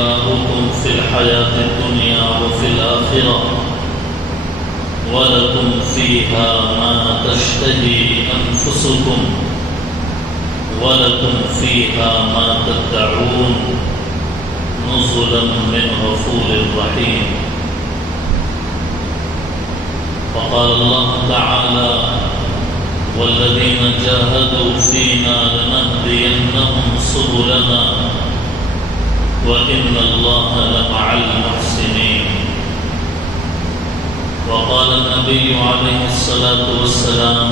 خياركم في الحياة الدنيا وفي الآخرة ولكم فيها ما تشتهي أنفسكم ولكم فيها ما تدعون نزلا من غفور رحيم. وقال الله تعالى والذين جاهدوا فينا لنهدينهم سبلنا وإن الله لمع المحسنين. وقال النبي عليه الصلاة والسلام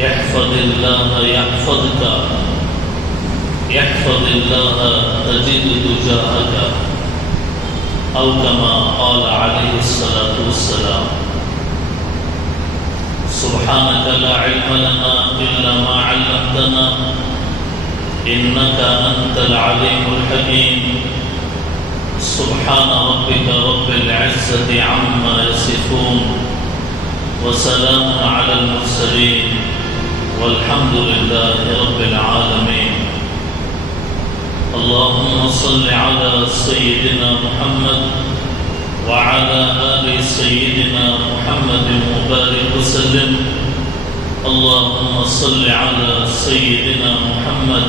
احفظ الله يحفظك احفظ الله تجد تجاهك أو كما قال عليه الصلاة والسلام. سبحانك لا علم لنا إلا ما علمتنا إنك أنت العليم الحكيم. سبحان ربك رب العزة عما يصفون وسلام على المرسلين والحمد لله رب العالمين. اللهم صل على سيدنا محمد وعلى آل سيدنا محمد وبارك وسلم. اللهم صل على سيدنا محمد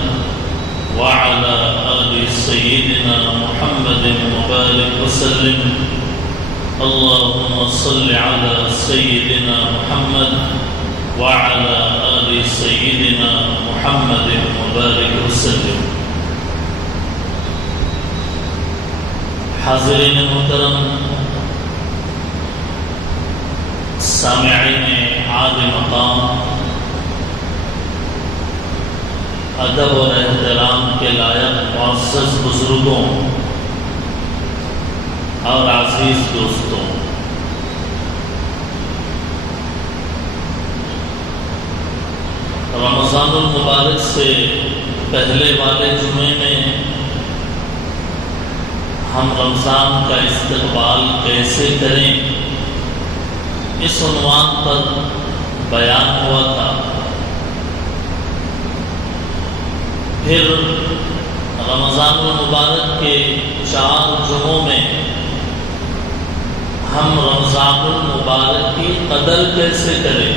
وعلى آل سيدنا محمد وبارك وسلم. اللهم صل على سيدنا محمد وعلى آل سيدنا محمد وبارك وسلم. حاضرین محترم، سامعین عالی مقام، ادب اور احترام کے لائق معزز بزرگوں اور عزیز دوستوں، رمضان المبارک سے پہلے والے جمعے میں ہم رمضان کا استقبال کیسے کریں اس عنوان پر بیان ہوا تھا۔ پھر رمضان المبارک کے 4 جمعوں میں ہم رمضان المبارک کی قدر کیسے کریں،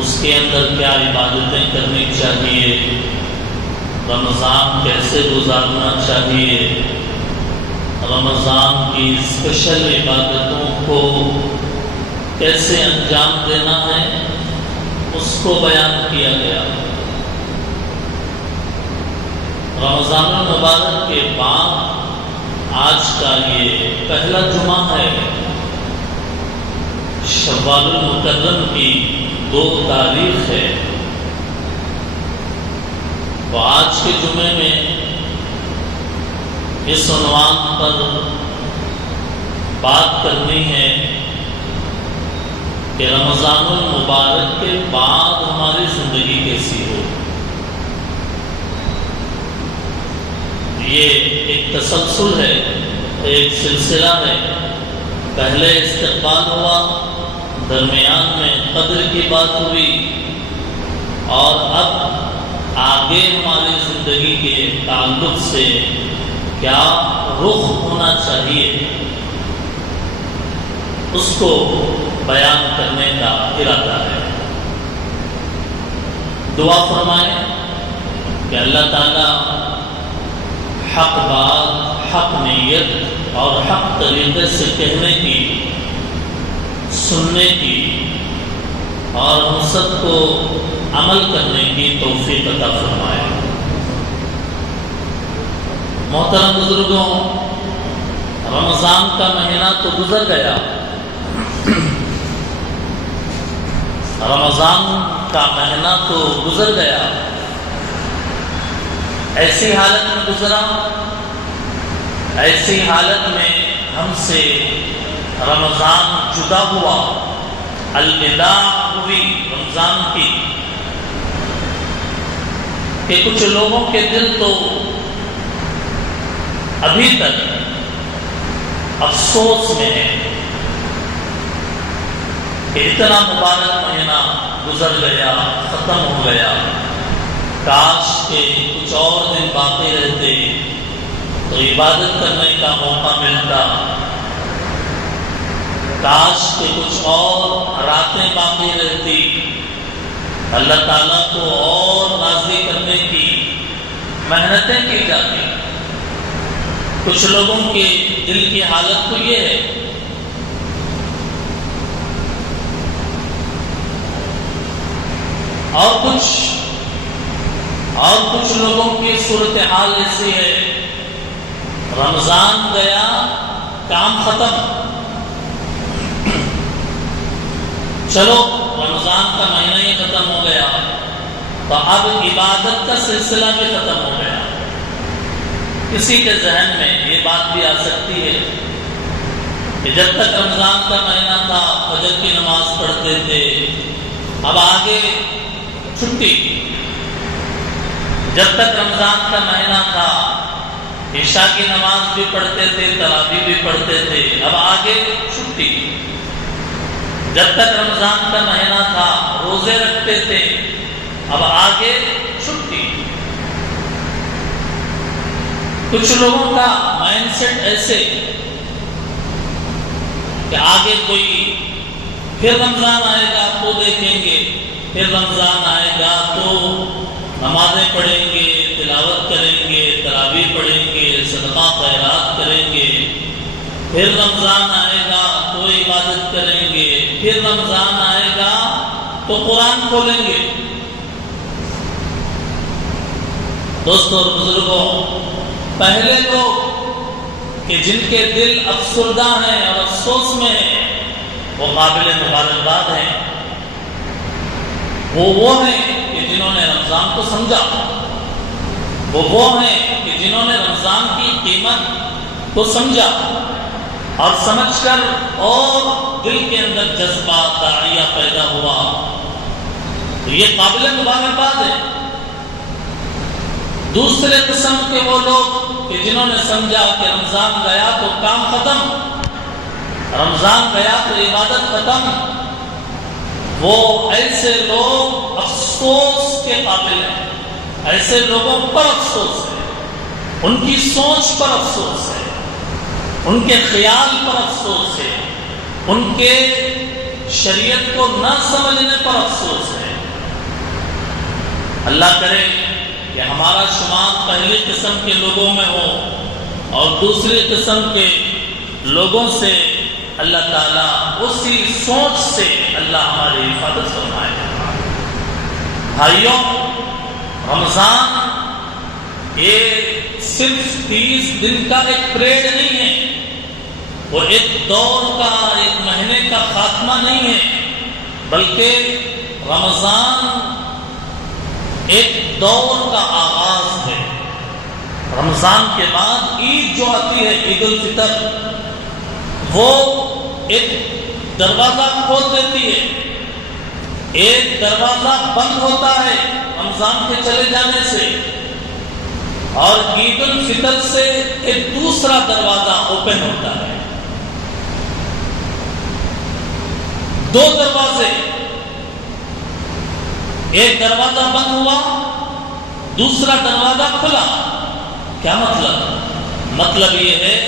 اس کے اندر کیا عبادتیں کرنی چاہیے، رمضان کیسے گزارنا چاہیے، رمضان کی اسپیشل عبادتوں کو کیسے انجام دینا ہے، اس کو بیان کیا گیا۔ رمضان المبارک کے بعد آج کا یہ پہلا جمعہ ہے، شوال المکرم کی 2 تاریخ ہے۔ تو آج کے جمعے میں اس عنوان پر بات کرنی ہے کہ رمضان المبارک کے بعد ہماری زندگی کیسی ہو۔ یہ ایک تسلسل ہے، ایک سلسلہ ہے۔ پہلے استقبال ہوا، درمیان میں قدر کی بات ہوئی، اور اب آگے ہماری زندگی کے تعلق سے کیا رخ ہونا چاہیے اس کو بیان کرنے کا ارادہ ہے۔ دعا فرمائیں کہ اللہ تعالیٰ حق بات، حق نیت اور حق طریقے سے کہنے کی، سننے کی اور ہم سب کو عمل کرنے کی توفیق عطا فرمائے۔ محترم بزرگوں، رمضان کا مہینہ تو گزر گیا، رمضان کا مہینہ تو گزر گیا، ایسی حالت میں گزرا، ایسی حالت میں ہم سے رمضان جدا ہوا، الوداع ہوئی رمضان کی، کہ کچھ لوگوں کے دل تو ابھی تک افسوس میں ہے کہ اتنا مبارک مہینہ گزر گیا، ختم ہو گیا، کاش کے کچھ اور دن باقی رہتے تو عبادت کرنے کا موقع ملتا، کاش کے کچھ اور راتیں باقی رہتی، اللہ تعالیٰ کو اور راضی کرنے کی محنتیں کی جاتی۔ کچھ لوگوں کے دل کی حالت تو یہ ہے اور کچھ لوگوں کی صورتحال ایسی ہے، رمضان گیا کام ختم، چلو رمضان کا مہینہ ہی ختم ہو گیا تو اب عبادت کا سلسلہ بھی ختم ہو گیا۔ کسی کے ذہن میں یہ بات بھی آ سکتی ہے کہ جب تک رمضان کا مہینہ تھا فجر کی نماز پڑھتے تھے، اب آگے چھٹی، جب تک رمضان کا مہینہ تھا عشاء کی نماز بھی پڑھتے تھے، تراویح بھی پڑھتے تھے، اب آگے چھٹی، جب تک رمضان کا مہینہ تھا روزے رکھتے تھے، اب آگے چھٹی۔ کچھ لوگوں کا مائنڈ سیٹ ایسے کہ آگے کوئی پھر رمضان آئے گا تو دیکھیں گے، پھر رمضان آئے گا تو نمازیں پڑھیں گے، تلاوت کریں گے، تراویح پڑھیں گے، صدقہ خیرات کریں گے، پھر رمضان آئے گا تو عبادت کریں گے، پھر رمضان آئے گا تو قرآن کھولیں گے۔ دوستوں اور بزرگوں، پہلے لوگ کہ جن کے دل افسردہ ہیں اور افسوس میں ہیں وہ قابل مبارکباد ہیں، وہ ہیں کہ جنہوں نے رمضان کو سمجھا، وہ ہیں کہ جنہوں نے رمضان کی قیمت کو سمجھا اور سمجھ کر اور دل کے اندر جذبہ داعیہ پیدا ہوا، تو یہ قابل مبارکباد ہے۔ دوسرے قسم کے وہ لوگ کہ جنہوں نے سمجھا کہ رمضان گیا تو کام ختم، رمضان گیا تو عبادت ختم، وہ ایسے لوگ افسوس کے قابل ہیں، ایسے لوگوں پر افسوس ہے، ان کی سوچ پر افسوس ہے، ان کے خیال پر افسوس ہے، ان کے شریعت کو نہ سمجھنے پر افسوس ہے۔ اللہ کرے کہ ہمارا شمار پہلی قسم کے لوگوں میں ہو اور دوسری قسم کے لوگوں سے اللہ تعالیٰ اسی سوچ سے اللہ ہماری حفاظت فرمائے۔ بھائیوں، رمضان یہ صرف 30 دن کا ایک پریڈ نہیں ہے، وہ ایک دور کا، ایک مہینے کا خاتمہ نہیں ہے، بلکہ رمضان ایک دور کا آغاز ہے۔ رمضان کے بعد عید جو آتی ہے، عید الفطر، وہ ایک دروازہ کھول دیتی ہے، ایک دروازہ بند ہوتا ہے رمضان کے چلے جانے سے، اور عید الفطر سے ایک دوسرا دروازہ اوپن ہوتا ہے۔ دو دروازے، ایک دروازہ بند ہوا، دوسرا دروازہ کھلا۔ کیا مطلب یہ ہے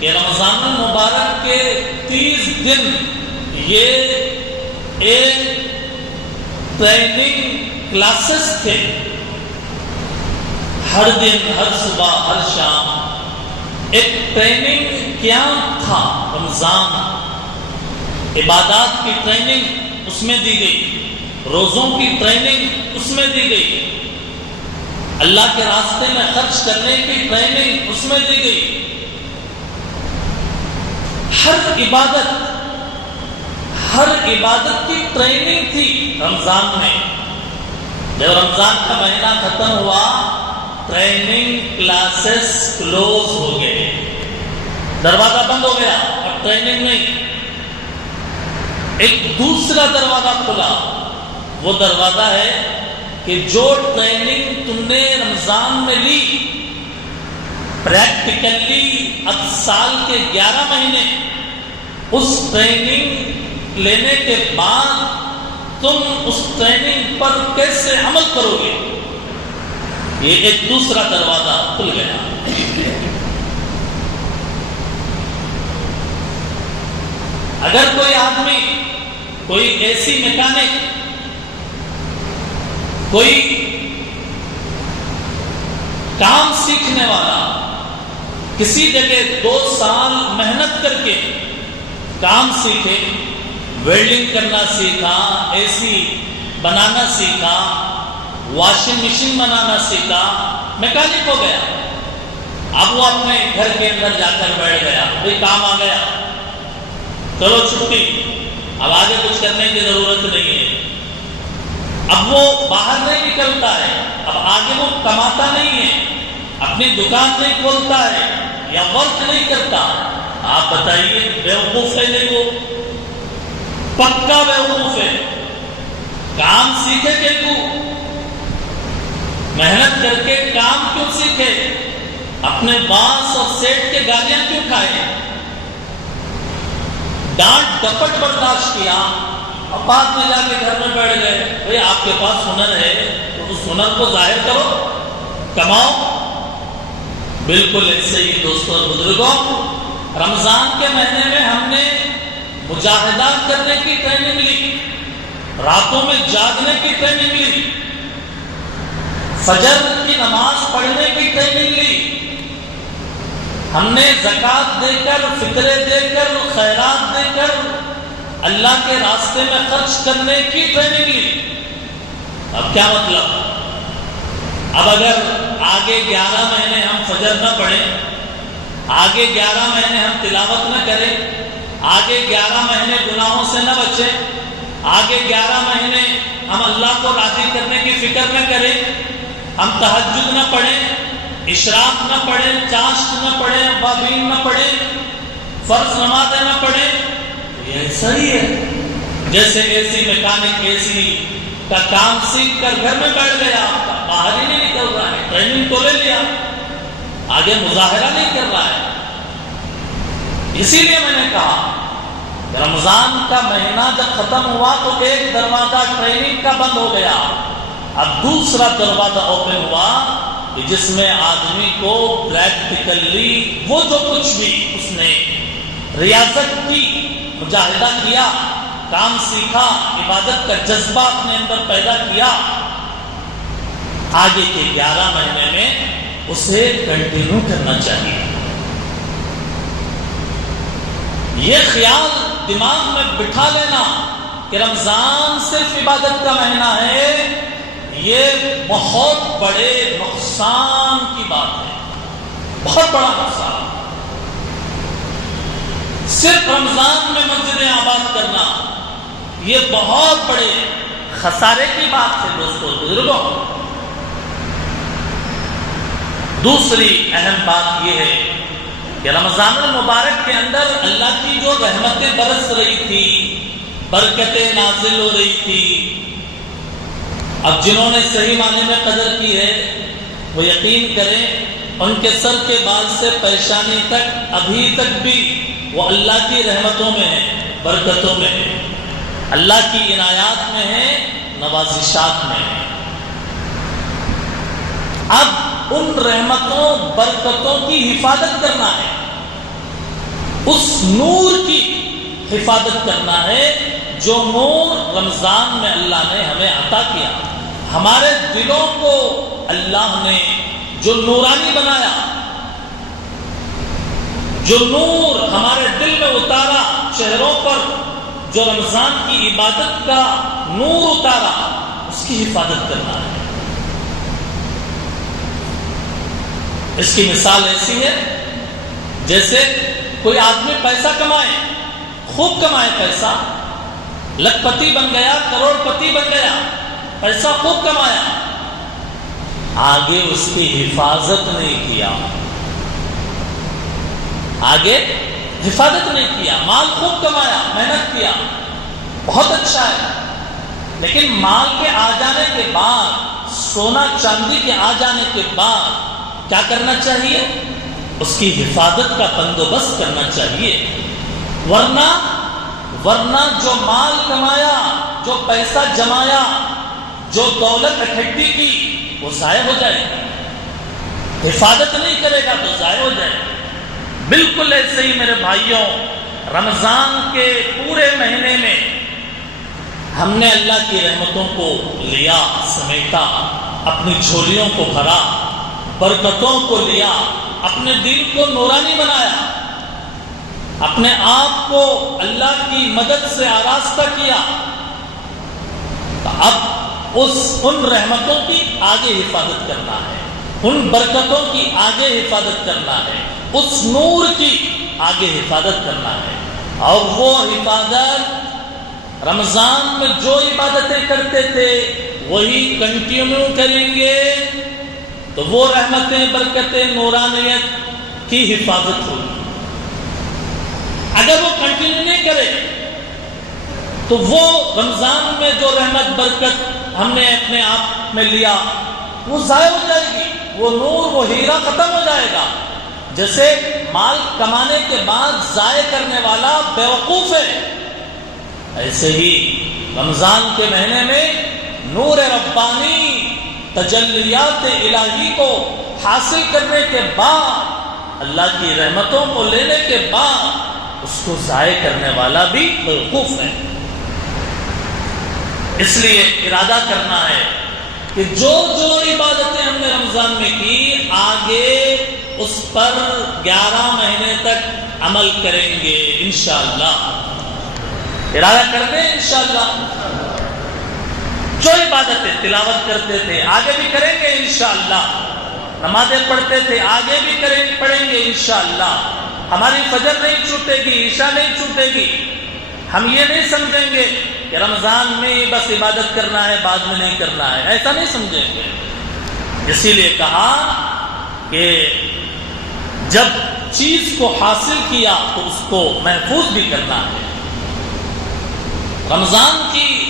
کہ رمضان المبارک کے 30 دن یہ ایک ٹریننگ کلاسز تھے، ہر دن، ہر صبح، ہر شام ایک ٹریننگ کیمپ تھا۔ رمضان عبادات کی ٹریننگ اس میں دی گئی، روزوں کی ٹریننگ اس میں دی گئی، اللہ کے راستے میں خرچ کرنے کی ٹریننگ اس میں دی گئی۔ ہر عبادت کی ٹریننگ تھی رمضان میں۔ جب رمضان کا مہینہ ختم ہوا، ٹریننگ کلاسز کلوز ہو گئے، دروازہ بند ہو گیا، اب ٹریننگ نہیں۔ ایک دوسرا دروازہ کھلا، وہ دروازہ ہے کہ جو ٹریننگ تم نے رمضان میں لی، پریکٹیکلی اب سال کے 11 مہینے اس ٹریننگ لینے کے بعد تم اس ٹریننگ پر کیسے عمل کرو گے، یہ ایک دوسرا دروازہ کھل گیا۔ اگر کوئی آدمی، کوئی ایسی میکینک، کوئی کام سیکھنے والا کسی جگہ 2 سال محنت کر کے کام سیکھے، ویلڈنگ کرنا سیکھا، اے سی بنانا سیکھا، واشنگ مشین بنانا سیکھا، میکینک ہو گیا، اب وہ اپنے گھر کے اندر جا کر بیٹھ گیا، بھئی کام آ گیا، چلو چھٹی، اب آگے کچھ کرنے کی ضرورت نہیں ہے۔ اب وہ باہر نہیں نکلتا ہے، اب آگے وہ کماتا نہیں ہے، اپنی دکان نہیں کھولتا ہے یا ورک نہیں کرتا۔ آپ بتائیے بیوقوف ہے نہیں؟ وہ پکا بیوقوف ہے۔ کام سیکھے کیوں؟ محنت کر کے کام کیوں سیکھے؟ اپنے باس اور سیٹ کے گالیاں کیوں کھائے؟ ڈانٹ ڈپٹ برداشت کیا اور بعد میں جا کے گھر میں بیٹھ گئے۔ بھئی آپ کے پاس ہنر ہے تو اس ہنر کو ظاہر کرو، کماؤ۔ بالکل ایسے ہی دوستوں اور بزرگوں، رمضان کے مہینے میں ہم نے مجاہدات کرنے کی ٹریننگ لی، راتوں میں جاگنے کی ٹریننگ لی، فجر کی نماز پڑھنے کی ٹریننگ لی، ہم نے زکوٰۃ دے کر، فطرے دے کر، خیرات دے کر اللہ کے راستے میں خرچ کرنے کی ٹریننگ لی۔ اب کیا مطلب؟ اب اگر آگے 11 مہینے ہم فجر نہ پڑھیں، آگے 11 مہینے ہم تلاوت نہ کریں، آگے 11 مہینے گناہوں سے نہ بچیں، آگے 11 مہینے ہم اللہ کو راضی کرنے کی فکر نہ کریں، ہم تہجد نہ پڑھیں، اشراق نہ پڑھیں، چاشت نہ پڑھیں، بابین نہ پڑھیں، فرض نمازیں نہ پڑھیں، یہ ایسا ہی ہے جیسے ایسی میکینک اے سی کا کام سیکھ کر گھر میں بیٹھ گیا، آپ کا باہر ہی نہیں نکل رہا ہے، ٹریننگ تو لے لیا، آگے مظاہرہ نہیں کر رہا ہے۔ اسی لیے میں نے کہا رمضان کا مہینہ جب ختم ہوا تو ایک دروازہ ٹریننگ کا بند ہو گیا، اب دوسرا دروازہ اوپن ہوا کہ جس میں آدمی کو پریکٹیکلی وہ جو کچھ بھی اس نے ریاضت کی، مجاہدہ کیا، کام سیکھا، عبادت کا جذبہ اپنے اندر پیدا کیا، آگے کے 11 مہینے میں اسے کنٹینیو کرنا چاہیے۔ یہ خیال دماغ میں بٹھا لینا کہ رمضان صرف عبادت کا مہینہ ہے، یہ بہت بڑے نقصان کی بات ہے، بہت بڑا نقصان۔ صرف رمضان میں مسجدیں آباد کرنا یہ بہت بڑے خسارے کی بات ہے دوستوں بزرگوں۔ دوسری اہم بات یہ ہے کہ رمضان المبارک کے اندر اللہ کی جو رحمتیں برس رہی تھی، برکتیں نازل ہو رہی تھی، اب جنہوں نے صحیح معنی میں قدر کی ہے وہ یقین کریں ان کے سر کے بال سے پیشانی تک ابھی تک بھی وہ اللہ کی رحمتوں میں ہے، برکتوں میں ہے، اللہ کی عنایات میں ہے، نوازشات میں ہے۔ اب ان رحمتوں برکتوں کی حفاظت کرنا ہے، اس نور کی حفاظت کرنا ہے جو نور رمضان میں اللہ نے ہمیں عطا کیا، ہمارے دلوں کو اللہ نے جو نورانی بنایا، جو نور ہمارے دل میں اتارا، چہروں پر جو رمضان کی عبادت کا نور اتارا، اس کی حفاظت کرنا ہے۔ اس کی مثال ایسی ہے جیسے کوئی آدمی پیسہ کمائے، خوب کمائے پیسہ، لکھ پتی بن گیا، کروڑ پتی بن گیا، پیسہ خوب کمایا، آگے اس کی حفاظت نہیں کیا، آگے حفاظت نہیں کیا، مال خوب کمایا، محنت کیا، بہت اچھا ہے، لیکن مال کے آ جانے کے بعد، سونا چاندی کے آ جانے کے بعد کیا کرنا چاہیے؟ اس کی حفاظت کا بندوبست کرنا چاہیے، ورنہ جو مال کمایا، جو پیسہ جمایا، جو دولت اکٹھی کی، وہ ضائع ہو جائے گی۔ حفاظت نہیں کرے گا تو ضائع ہو جائے گا۔ بالکل ایسے ہی میرے بھائیوں، رمضان کے پورے مہینے میں ہم نے اللہ کی رحمتوں کو لیا، سمیٹا، اپنی جھولیوں کو بھرا، برکتوں کو لیا، اپنے دل کو نورانی بنایا، اپنے آپ کو اللہ کی مدد سے آراستہ کیا۔ اب ان رحمتوں کی آگے حفاظت کرنا ہے، ان برکتوں کی آگے حفاظت کرنا ہے، اس نور کی آگے حفاظت کرنا ہے۔ اور وہ حفاظت رمضان میں جو عبادتیں کرتے تھے وہی کنٹینیو کریں گے تو وہ رحمتیں، برکتیں، نورانیت کی حفاظت ہوگی۔ اگر وہ کنٹینیو نہیں کرے تو وہ رمضان میں جو رحمت، برکت ہم نے اپنے آپ میں لیا وہ ضائع ہو جائے گی، وہ نور، وہ ہیرا ختم ہو جائے گا۔ جیسے مال کمانے کے بعد ضائع کرنے والا بیوقوف ہے، ایسے ہی رمضان کے مہینے میں نور ربانی، تجلیات الہی کو حاصل کرنے کے بعد، اللہ کی رحمتوں کو لینے کے بعد اس کو ضائع کرنے والا بھی بیوقوف ہے۔ اس لیے ارادہ کرنا ہے کہ جو عبادتیں ہم نے رمضان میں کی، آگے اس پر 11 مہینے تک عمل کریں گے انشاءاللہ۔ ارادہ کر دیں انشاءاللہ۔ جو عبادتیں تلاوت کرتے تھے آگے بھی کریں گے انشاءاللہ، نمازیں پڑھتے تھے آگے بھی پڑھیں گے انشاءاللہ، ہماری فجر نہیں چھوٹے گی، عشاء نہیں چھوٹے گی۔ ہم یہ نہیں سمجھیں گے کہ رمضان میں بس عبادت کرنا ہے، بعد میں نہیں کرنا ہے، ایسا نہیں سمجھیں گے۔ اسی لیے کہا کہ جب چیز کو حاصل کیا تو اس کو محفوظ بھی کرنا ہے۔ رمضان کی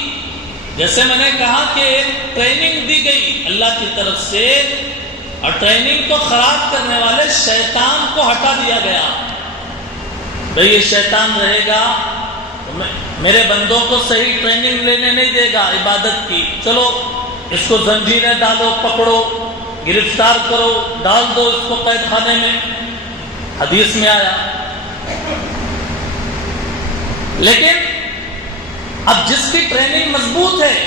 جیسے میں نے کہا کہ ایک ٹریننگ دی گئی اللہ کی طرف سے، اور ٹریننگ کو خراب کرنے والے شیطان کو ہٹا دیا گیا۔ بھئی یہ شیطان رہے گا میرے بندوں کو صحیح ٹریننگ لینے نہیں دے گا عبادت کی، چلو اس کو زنجیریں ڈالو، پکڑو، گرفتار کرو، ڈال دو اس کو قید خانے میں، حدیث میں آیا۔ لیکن اب جس کی ٹریننگ مضبوط ہے،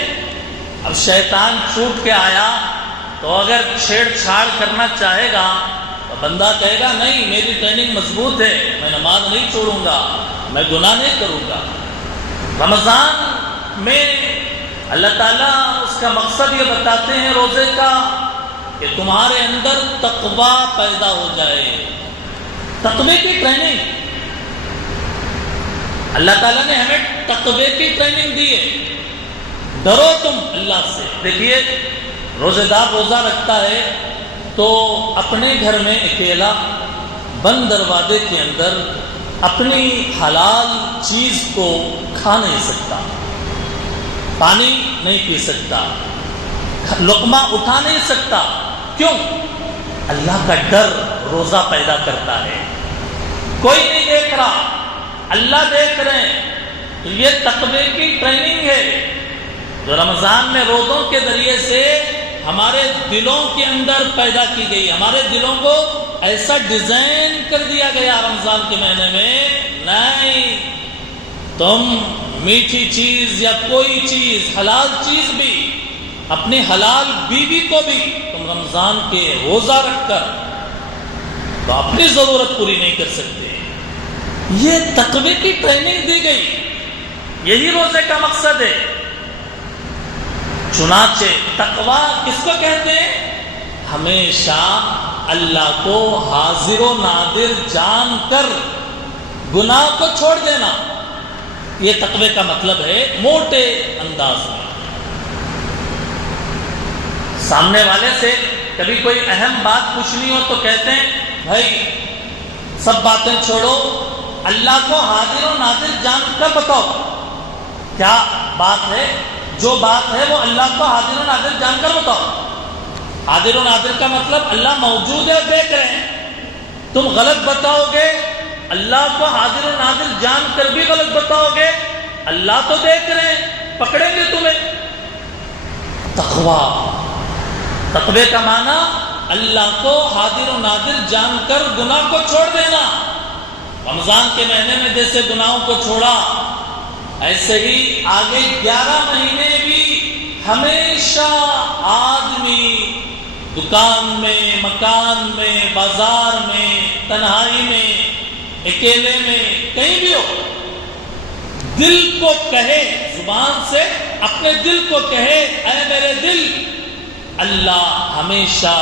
اب شیطان چھوٹ کے آیا تو اگر چھیڑ چھاڑ کرنا چاہے گا تو بندہ کہے گا نہیں میری ٹریننگ مضبوط ہے، میں نماز نہیں چھوڑوں گا، میں گناہ نہیں کروں گا۔ رمضان میں اللہ تعالیٰ اس کا مقصد یہ بتاتے ہیں روزے کا کہ تمہارے اندر تقویٰ پیدا ہو جائے، تقوی کی ٹریننگ۔ اللہ تعالیٰ نے ہمیں تقوی کی ٹریننگ دی ہے، ڈرو تم اللہ سے۔ دیکھیے روزے دار روزہ رکھتا ہے تو اپنے گھر میں اکیلا بند دروازے کے اندر اپنی حلال چیز کو کھا نہیں سکتا، پانی نہیں پی سکتا، لقمہ اٹھا نہیں سکتا۔ کیوں؟ اللہ کا ڈر روزہ پیدا کرتا ہے۔ کوئی نہیں دیکھ رہا، اللہ دیکھ رہے ہیں، تو یہ تقوی کی ٹریننگ ہے جو رمضان میں روزوں کے ذریعے سے ہمارے دلوں کے اندر پیدا کی گئی۔ ہمارے دلوں کو ایسا ڈیزائن کر دیا گیا رمضان کے مہینے میں، نہیں تم میٹھی چیز یا کوئی چیز، حلال چیز بھی، اپنی حلال بیوی کو بھی تم رمضان کے روزہ رکھ کر تو اپنی ضرورت پوری نہیں کر سکتے۔ یہ تقوی کی ٹریننگ دی گئی، یہی روزے کا مقصد ہے۔ چنانچہ تقوی کس کو کہتے ہیں؟ ہمیشہ اللہ کو حاضر و ناظر جان کر گناہ کو چھوڑ دینا، یہ تقوی کا مطلب ہے موٹے انداز میں۔ سامنے والے سے کبھی کوئی اہم بات پوچھنی ہو تو کہتے ہیں بھائی سب باتیں چھوڑو، اللہ کو حاضر و ناظر جان کر بتاؤ کیا بات ہے، جو بات ہے وہ اللہ کو حاضر و ناظر جان کر بتاؤ۔ حاضر و ناظر کا مطلب اللہ موجود ہے، دیکھ رہے ہیں۔ تم غلط بتاؤ گے، اللہ کو حاضر و ناظر جان کر بھی غلط بتاؤ گے، اللہ تو دیکھ رہے ہیں، پکڑیں گے تمہیں۔ تقوی کا معنی اللہ کو حاضر و ناظر جان کر گناہ کو چھوڑ دینا. رمضان کے مہینے میں جیسے گناہوں کو چھوڑا، ایسے ہی آگے 11 مہینے بھی ہمیشہ آدمی دکان میں، مکان میں، بازار میں، تنہائی میں، اکیلے میں، کہیں بھی ہو، دل کو کہے، زبان سے اپنے دل کو کہے، اے میرے دل، اللہ ہمیشہ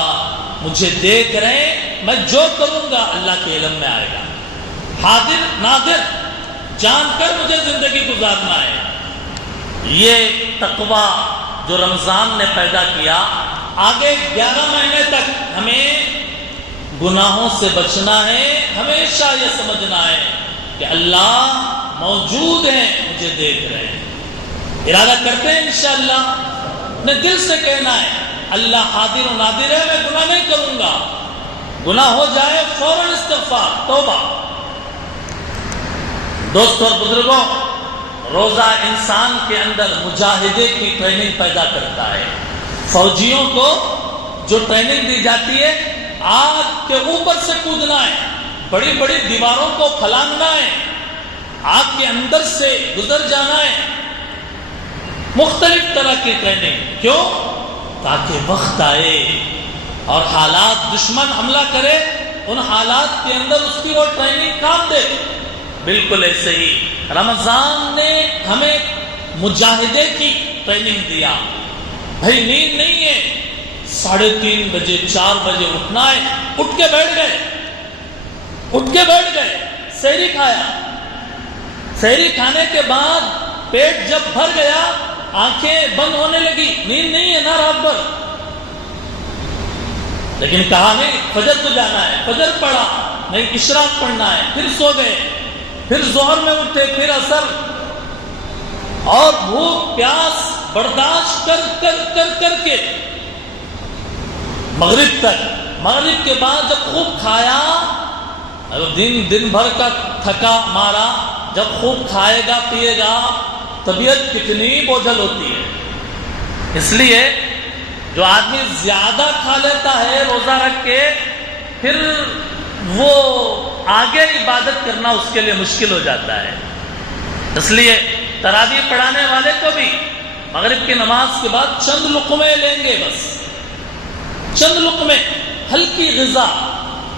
مجھے دیکھ رہے، میں جو کروں گا اللہ کے علم میں آئے گا. حاضر ناظر جان کر مجھے زندگی گزارنا ہے. یہ تقوی جو رمضان نے پیدا کیا، آگے 11 مہینے تک ہمیں گناہوں سے بچنا ہے. ہمیشہ یہ سمجھنا ہے کہ اللہ موجود ہیں، مجھے دیکھ رہے ہیں. ارادہ کرتے ہیں انشاءاللہ، اپنے دل سے کہنا ہے اللہ حاضر و ناظر ہے، میں گناہ نہیں کروں گا. گناہ ہو جائے فوراً استغفار، توبہ. دوستوں اور بزرگوں، روزہ انسان کے اندر مجاہدے کی ٹریننگ پیدا کرتا ہے. فوجیوں کو جو ٹریننگ دی جاتی ہے، آگ کے اوپر سے کودنا ہے، بڑی بڑی دیواروں کو پھلانگنا ہے، آگ کے اندر سے گزر جانا ہے. مختلف طرح کی ٹریننگ. کیوں؟ تاکہ وقت آئے اور حالات، دشمن حملہ کرے، ان حالات کے اندر اس کی وہ ٹریننگ کام دے. بالکل ایسے ہی رمضان نے ہمیں مجاہدے کی ٹریننگ دیا. بھائی نیند نہیں ہے، 3:30 بجے 4 بجے اٹھنا ہے. اٹھ کے بیٹھ گئے، سحری کھایا. سحری کھانے کے بعد پیٹ جب بھر گیا، آنکھیں بند ہونے لگی، نیند نہیں ہے نا رات بھر. لیکن کہا نہیں فجر کو جانا ہے، فجر پڑھا نہیں، اشراق پڑھنا ہے، پھر سو گئے، پھر ظہر میں اٹھے، پھر عصر، اور بھوک پیاس برداشت کر کے مغرب تک. مغرب کے بعد جب خوب کھایا، دن بھر کا تھکا مارا، جب خوب کھائے گا پیے گا، طبیعت کتنی بوجھل ہوتی ہے. اس لیے جو آدمی زیادہ کھا لیتا ہے روزہ رکھ کے، پھر وہ آگے عبادت کرنا اس کے لیے مشکل ہو جاتا ہے. اس لیے تراویح پڑھانے والے کو بھی مغرب کی نماز کے بعد چند لقمے لیں گے، بس چند لقمے، ہلکی غذا.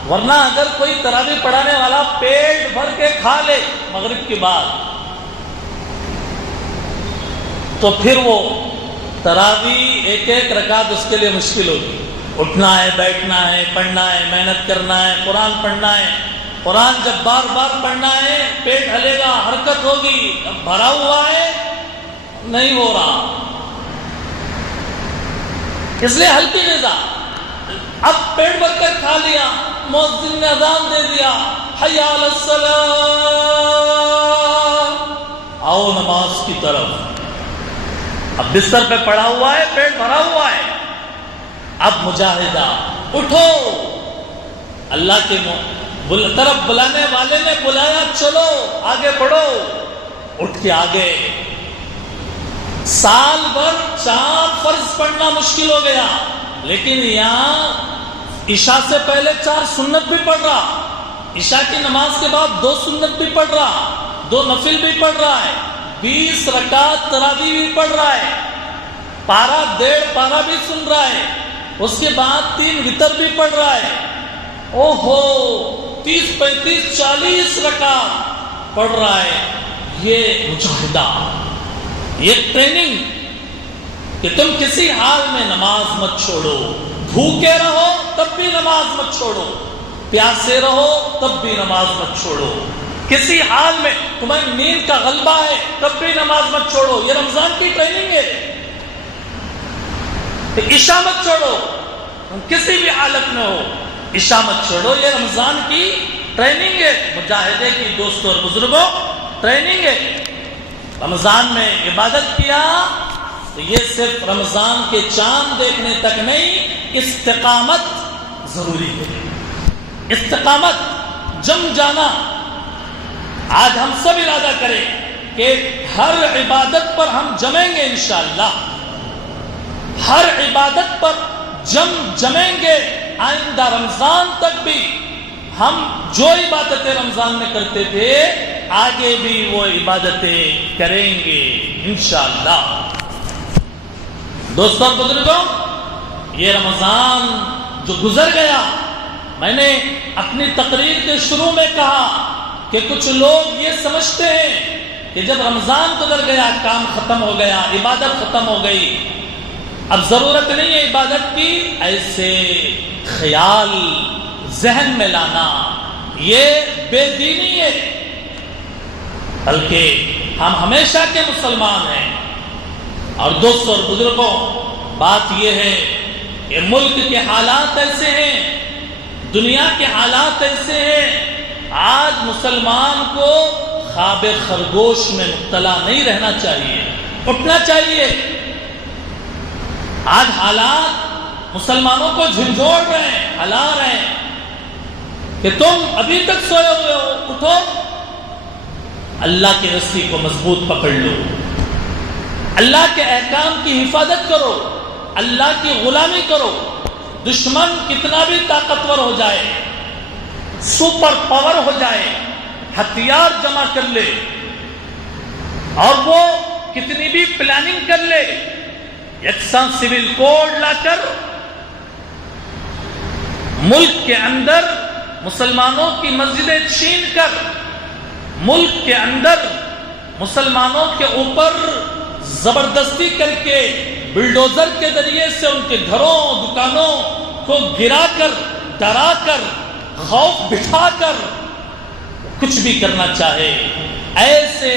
ورنہ اگر کوئی تراویح پڑھانے والا پیٹ بھر کے کھا لے مغرب کے بعد، تو پھر وہ تراویح ایک رکعت اس کے لیے مشکل ہوگی. اٹھنا ہے، بیٹھنا ہے، پڑھنا ہے، محنت کرنا ہے، قرآن پڑھنا ہے. قرآن جب بار بار پڑھنا ہے، پیٹ ہلے گا، حرکت ہوگی. اب بھرا ہوا ہے، نہیں ہو رہا. اس لیے ہلکی غذا. اب پیٹ بھر کر کھا لیا، مؤذن نے اذان دے دیا، حی علی الصلاۃ، آؤ نماز کی طرف. اب بستر پہ پڑا ہوا ہے، پیٹ بھرا ہوا ہے. اب مجاہدہ، اٹھو. اللہ کے طرف بلانے والے نے بلایا، چلو آگے بڑھو. اٹھ کے آگے. سال بھر 4 فرض پڑھنا مشکل ہو گیا، لیکن یہاں عشاء سے پہلے 4 سنت بھی پڑھ رہا، عشاء کی نماز کے بعد 2 سنت بھی پڑھ رہا، 2 نفل بھی پڑھ رہا ہے، 20 رکعت تراویح بھی پڑھ رہا ہے، پارہ 1.5 پارہ بھی سن رہا ہے، اس کے بعد 3 وتر بھی پڑھ رہا ہے. اوہو، 30 35 40 رکعت پڑھ رہا ہے. یہ مجاہدہ، یہ ٹریننگ کہ تم کسی حال میں نماز مت چھوڑو. بھوکے رہو تب بھی نماز مت چھوڑو، پیاسے رہو تب بھی نماز مت چھوڑو. کسی حال میں تمہیں نیند کا غلبہ ہے تب بھی نماز مت چھوڑو. یہ رمضان کی ٹریننگ ہے. عشاء مت چھوڑو، تم کسی بھی حالت میں ہو، عشاء مت چھوڑو. یہ رمضان کی ٹریننگ ہے، مجاہدے کی. دوستوں اور بزرگوں، ٹریننگ ہے. رمضان میں عبادت کیا تو یہ صرف رمضان کے چاند دیکھنے تک نہیں، استقامت ضروری ہے. استقامت، جم جانا. آج ہم سب ارادہ کریں کہ ہر عبادت پر ہم جمیں گے انشاءاللہ. ہر عبادت پر جمیں گے. آئندہ رمضان تک بھی ہم جو عبادتیں رمضان میں کرتے تھے آگے بھی وہ عبادتیں کریں گے انشاءاللہ۔ دوستوں بزرگوں، یہ رمضان جو گزر گیا، میں نے اپنی تقریر کے شروع میں کہا کہ کچھ لوگ یہ سمجھتے ہیں کہ جب رمضان گزر گیا کام ختم ہو گیا، عبادت ختم ہو گئی، اب ضرورت نہیں ہے عبادت کی۔ ایسے خیال ذہن میں لانا یہ بے دینی ہے، بلکہ ہم ہمیشہ کے مسلمان ہیں۔ اور دوستوں اور بزرگوں، بات یہ ہے کہ ملک کے حالات ایسے ہیں، دنیا کے حالات ایسے ہیں، آج مسلمان کو خواب خرگوش میں مبتلا نہیں رہنا چاہیے، اٹھنا چاہیے۔ آج حالات مسلمانوں کو جھنجھوڑ رہے ہیں، ہلا رہے ہیں کہ تم ابھی تک سوئے ہوئے ہو، اٹھو، اللہ کی رسی کو مضبوط پکڑ لو، اللہ کے احکام کی حفاظت کرو، اللہ کی غلامی کرو۔ دشمن کتنا بھی طاقتور ہو جائے، سپر پاور ہو جائے، ہتھیار جمع کر لے اور وہ کتنی بھی پلاننگ کر لے، یکساں سول کوڈ لا کر ملک کے اندر مسلمانوں کی مسجدیں چھین کر، ملک کے اندر مسلمانوں کے اوپر زبردستی کر کے بلڈوزر کے ذریعے سے ان کے گھروں دکانوں کو گرا کر، ڈرا کر، خوف بٹھا کر کچھ بھی کرنا چاہے، ایسے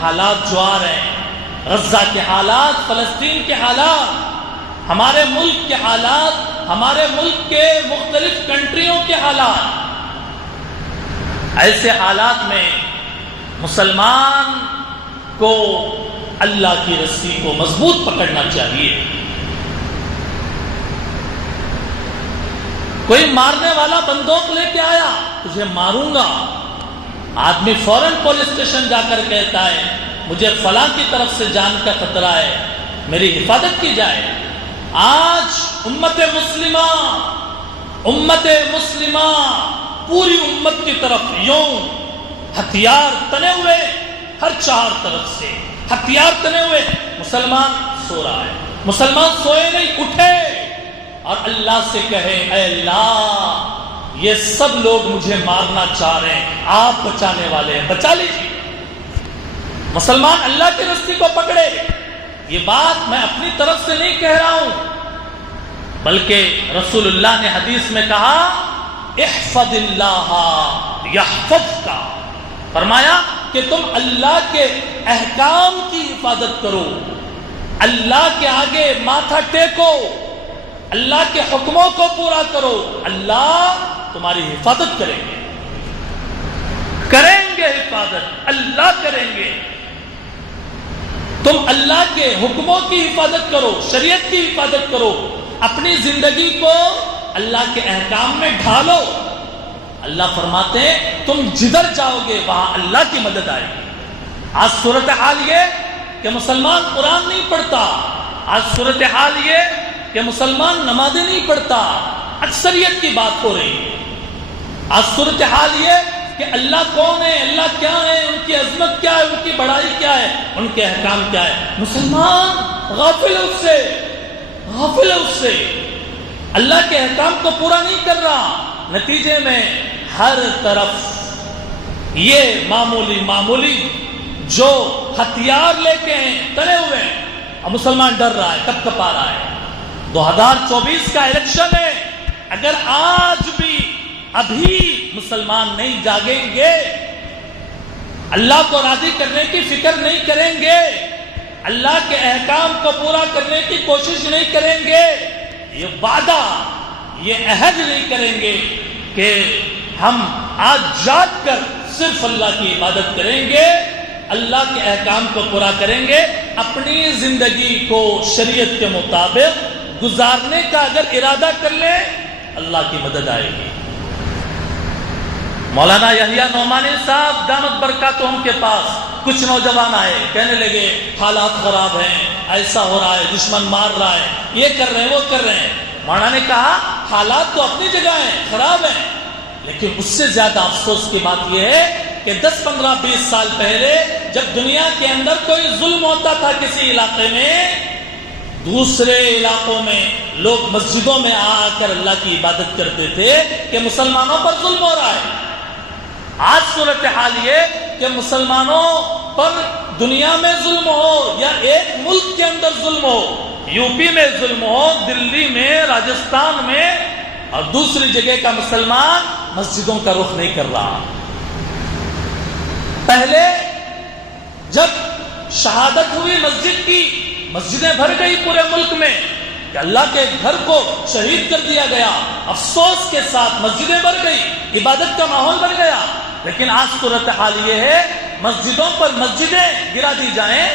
حالات جو آ رہے ہیں، غزہ کے حالات، فلسطین کے حالات، ہمارے ملک کے حالات، ہمارے ملک کے مختلف کنٹریوں کے حالات، ایسے حالات میں مسلمان کو اللہ کی رسی کو مضبوط پکڑنا چاہیے۔ کوئی مارنے والا بندوق لے کے آیا، تجھے ماروں گا، آدمی فوراً پولیس اسٹیشن جا کر کہتا ہے مجھے فلاں کی طرف سے جان کا خطرہ ہے، میری حفاظت کی جائے۔ آج امت مسلمہ پوری امت کی طرف یوں ہتھیار تنے ہوئے، ہر چار طرف سے ہتھیار تنے ہوئے، مسلمان سو رہا ہے، مسلمان سوئے نہیں، اٹھے اور اللہ سے کہے اے اللہ یہ سب لوگ مجھے مارنا چاہ رہے ہیں، آپ بچانے والے ہیں، بچا لیجیے۔ مسلمان اللہ کی رسی کو پکڑے۔ یہ بات میں اپنی طرف سے نہیں کہہ رہا ہوں، بلکہ رسول اللہ نے حدیث میں کہا احفظ اللہ یحفظک، فرمایا کہ تم اللہ کے احکام کی حفاظت کرو، اللہ کے آگے ماتھا ٹیکو، اللہ کے حکموں کو پورا کرو، اللہ تمہاری حفاظت کریں گے حفاظت اللہ کریں گے۔ تم اللہ کے حکموں کی حفاظت کرو، شریعت کی حفاظت کرو، اپنی زندگی کو اللہ کے احکام میں ڈھالو۔ اللہ فرماتے ہیں تم جدھر جاؤ گے وہاں اللہ کی مدد آئے گی۔ آج صورتحال یہ کہ مسلمان قرآن نہیں پڑھتا، آج صورتحال یہ کہ مسلمان نمازیں نہیں پڑھتا، اکثریت کی بات ہو رہی ہے۔ آج صورتحال یہ کہ اللہ کون ہے، اللہ کیا ہے، ان کی عظمت کیا ہے، ان کی بڑائی کیا ہے، ان کے احکام کیا ہے، مسلمان غافل ہے اس سے، اللہ کے احکام کو پورا نہیں کر رہا۔ نتیجے میں ہر طرف یہ معمولی جو ہتھیار لے کے ہیں تلے ہوئے ہیں، اور مسلمان ڈر رہا ہے، کب کپا رہا ہے۔ 2024 کا الیکشن ہے، اگر آج بھی ابھی مسلمان نہیں جاگیں گے، اللہ کو راضی کرنے کی فکر نہیں کریں گے، اللہ کے احکام کو پورا کرنے کی کوشش نہیں کریں گے، یہ وعدہ، یہ عہد نہیں کریں گے کہ ہم آج جاگ کر صرف اللہ کی عبادت کریں گے، اللہ کے احکام کو پورا کریں گے، اپنی زندگی کو شریعت کے مطابق گزارنے کا اگر ارادہ کر لیں، اللہ کی مدد آئے گی۔ مولانا یحییٰ نعمانی صاحب دامت برکاتہم کے پاس کچھ نوجوان آئے، کہنے لگے حالات خراب ہیں، ایسا ہو رہا ہے، دشمن مار رہا ہے، یہ کر رہے ہیں، وہ کر رہے ہیں۔ مولانا نے کہا حالات تو اپنی جگہ ہیں، خراب ہیں، لیکن اس سے زیادہ افسوس کی بات یہ ہے کہ 10 15 20 سال پہلے جب دنیا کے اندر کوئی ظلم ہوتا تھا کسی علاقے میں، دوسرے علاقوں میں لوگ مسجدوں میں آ کر اللہ کی عبادت کرتے تھے کہ مسلمانوں پر ظلم ہو رہا ہے۔ آج صورتحال یہ کہ مسلمانوں پر دنیا میں ظلم ہو یا ایک ملک کے اندر ظلم ہو، یو پی میں ظلم ہو، دلی میں، راجستھان میں، اور دوسری جگہ کا مسلمان مسجدوں کا رخ نہیں کر رہا۔ پہلے جب شہادت ہوئی مسجد کی، مسجدیں بھر گئی پورے ملک میں کہ اللہ کے گھر کو شہید کر دیا گیا، افسوس کے ساتھ مسجدیں بھر گئی، عبادت کا ماحول بن گیا۔ لیکن آج صورتحال یہ ہے مسجدوں پر مسجدیں گرا دی جائیں،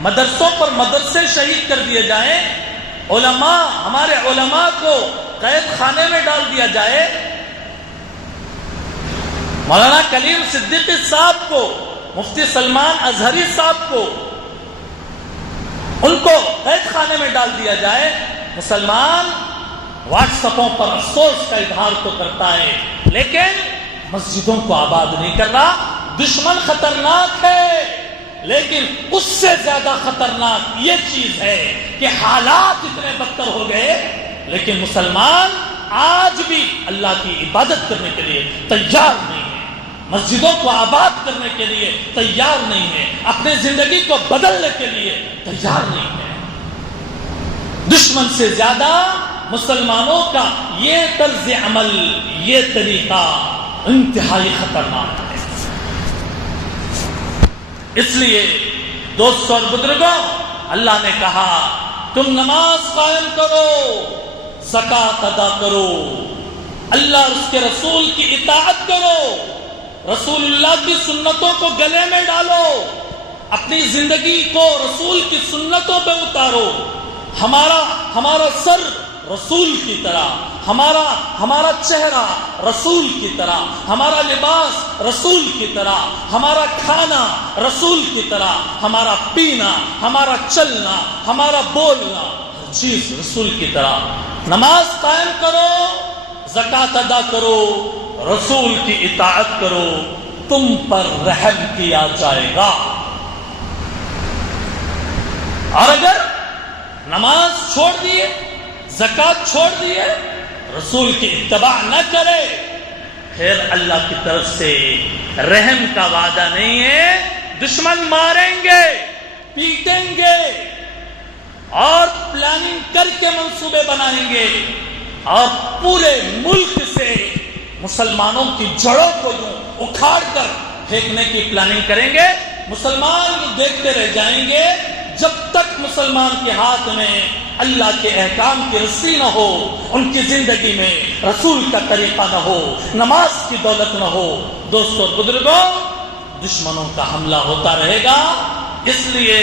مدرسوں پر مدرسے شہید کر دیے جائیں، علماء، ہمارے علماء کو قید خانے میں ڈال دیا جائے، مولانا کلیم صدیقی صاحب کو، مفتی سلمان اظہری صاحب کو، ان کو قید خانے میں ڈال دیا جائے۔ مسلمان واٹس ایپوں پر افسوس کا اظہار تو کرتا ہے لیکن مسجدوں کو آباد نہیں کر رہا۔ دشمن خطرناک ہے لیکن اس سے زیادہ خطرناک یہ چیز ہے کہ حالات اتنے بدتر ہو گئے لیکن مسلمان آج بھی اللہ کی عبادت کرنے کے لیے تیار نہیں ہے، مسجدوں کو آباد کرنے کے لیے تیار نہیں ہے، اپنے زندگی کو بدلنے کے لیے تیار نہیں ہے۔ دشمن سے زیادہ مسلمانوں کا یہ طرز عمل، یہ طریقہ انتہائی خطرناک ہے۔ اس لیے دوستوں اور بزرگوں، اللہ نے کہا تم نماز قائم کرو، زکوٰۃ ادا کرو، اللہ اور اس کے رسول کی اطاعت کرو، رسول اللہ کی سنتوں کو گلے میں ڈالو، اپنی زندگی کو رسول کی سنتوں پہ اتارو، ہمارا سر رسول کی طرح، ہمارا چہرہ رسول کی طرح، ہمارا لباس رسول کی طرح، ہمارا کھانا رسول کی طرح، ہمارا پینا، ہمارا چلنا، ہمارا بولنا، ہر چیز رسول کی طرح۔ نماز قائم کرو، زکوٰۃ ادا کرو، رسول کی اطاعت کرو، تم پر رحم کیا جائے گا۔ اور اگر نماز چھوڑ دیے، زکوٰۃ چھوڑ دیے، رسول کی اتباع نہ کرے، پھر اللہ کی طرف سے رحم کا وعدہ نہیں ہے، دشمن ماریں گے، پیٹیں گے اور پلاننگ کر کے منصوبے بنائیں گے اور پورے ملک سے مسلمانوں کی جڑوں کو یوں اکھاڑ کر پھینکنے کی پلاننگ کریں گے۔ مسلمان دیکھتے رہ جائیں گے جب تک مسلمان کے ہاتھ میں اللہ کے احکام کی رسی نہ ہو، ان کی زندگی میں رسول کا طریقہ نہ ہو، نماز کی دولت نہ ہو۔ دوستوں اور بزرگوں، دشمنوں کا حملہ ہوتا رہے گا، اس لیے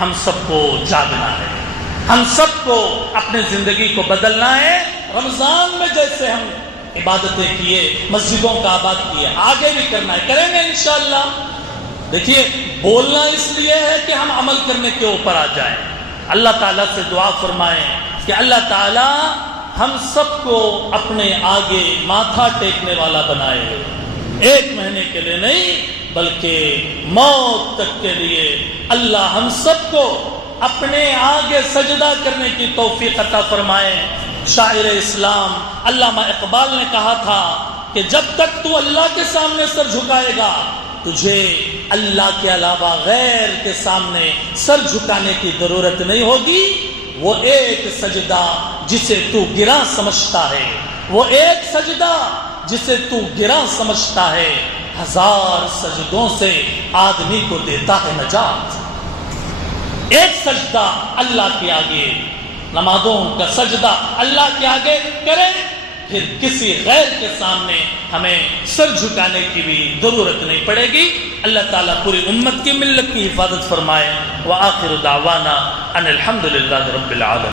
ہم سب کو جاگنا ہے، ہم سب کو اپنے زندگی کو بدلنا ہے۔ رمضان میں جیسے ہم عبادتیں کیے، مسجدوں کا آباد کیے، آگے بھی کرنا ہے، کریں گے انشاءاللہ۔ دیکھیے، بولنا اس لیے ہے کہ ہم عمل کرنے کے اوپر آ جائیں۔ اللہ تعالیٰ سے دعا فرمائیں کہ اللہ تعالیٰ ہم سب کو اپنے آگے ماتھا ٹیکنے والا بنائے، 1 مہینے کے لیے نہیں بلکہ موت تک کے لیے۔ اللہ ہم سب کو اپنے آگے سجدہ کرنے کی توفیق عطا فرمائے۔ شاعر اسلام علامہ اقبال نے کہا تھا کہ جب تک تو اللہ کے سامنے سر جھکائے گا، تجھے اللہ کے علاوہ غیر کے سامنے سر جھکانے کی ضرورت نہیں ہوگی۔ وہ ایک سجدہ جسے تو گراں سمجھتا ہے، وہ ایک سجدہ جسے تو گراں سمجھتا ہے، 1000 سجدوں سے آدمی کو دیتا ہے نجات۔ ایک سجدہ اللہ کے آگے، نمازوں کا سجدہ اللہ کے آگے کریں، پھر کسی غیر کے سامنے ہمیں سر جھکانے کی بھی ضرورت نہیں پڑے گی۔ اللہ تعالیٰ پوری امت کی ملت کی حفاظت فرمائے۔ وآخر دعوانا ان الحمد للہ رب العالمین۔